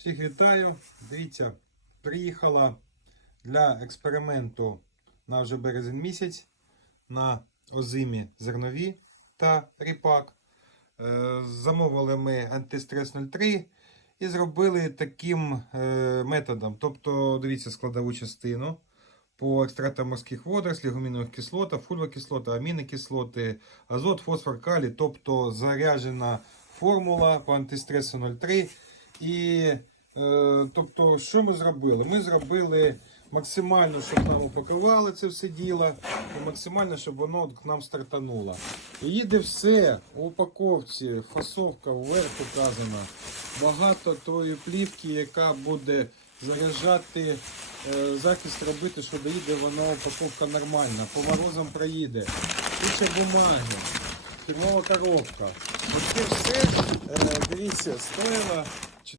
Всіх вітаю. Дивіться, приїхала для експерименту на вже березень місяць на озимі зернові та ріпак. Е, Замовили ми антистрес 03 і зробили таким е, методом. Тобто, дивіться складову частину по екстрактам морських водорослів, гумінових кислотах, фульвокислоти, амінокислоти, азот, фосфор, калій, тобто заряджена формула по антистресу 03. І е, тобто, що ми зробили? Ми зробили максимально, щоб нам упакували це все діло, і максимально, щоб воно к нам стартануло. Їде все у упаковці, фасовка вверх показана. Багато тої плівки, яка буде заряджати, е, захист робити, що доїде воно упаковка нормальна, по морозам проїде. Куча бумаги, фірмова коробка. Оце все, е, дивіться, стоїло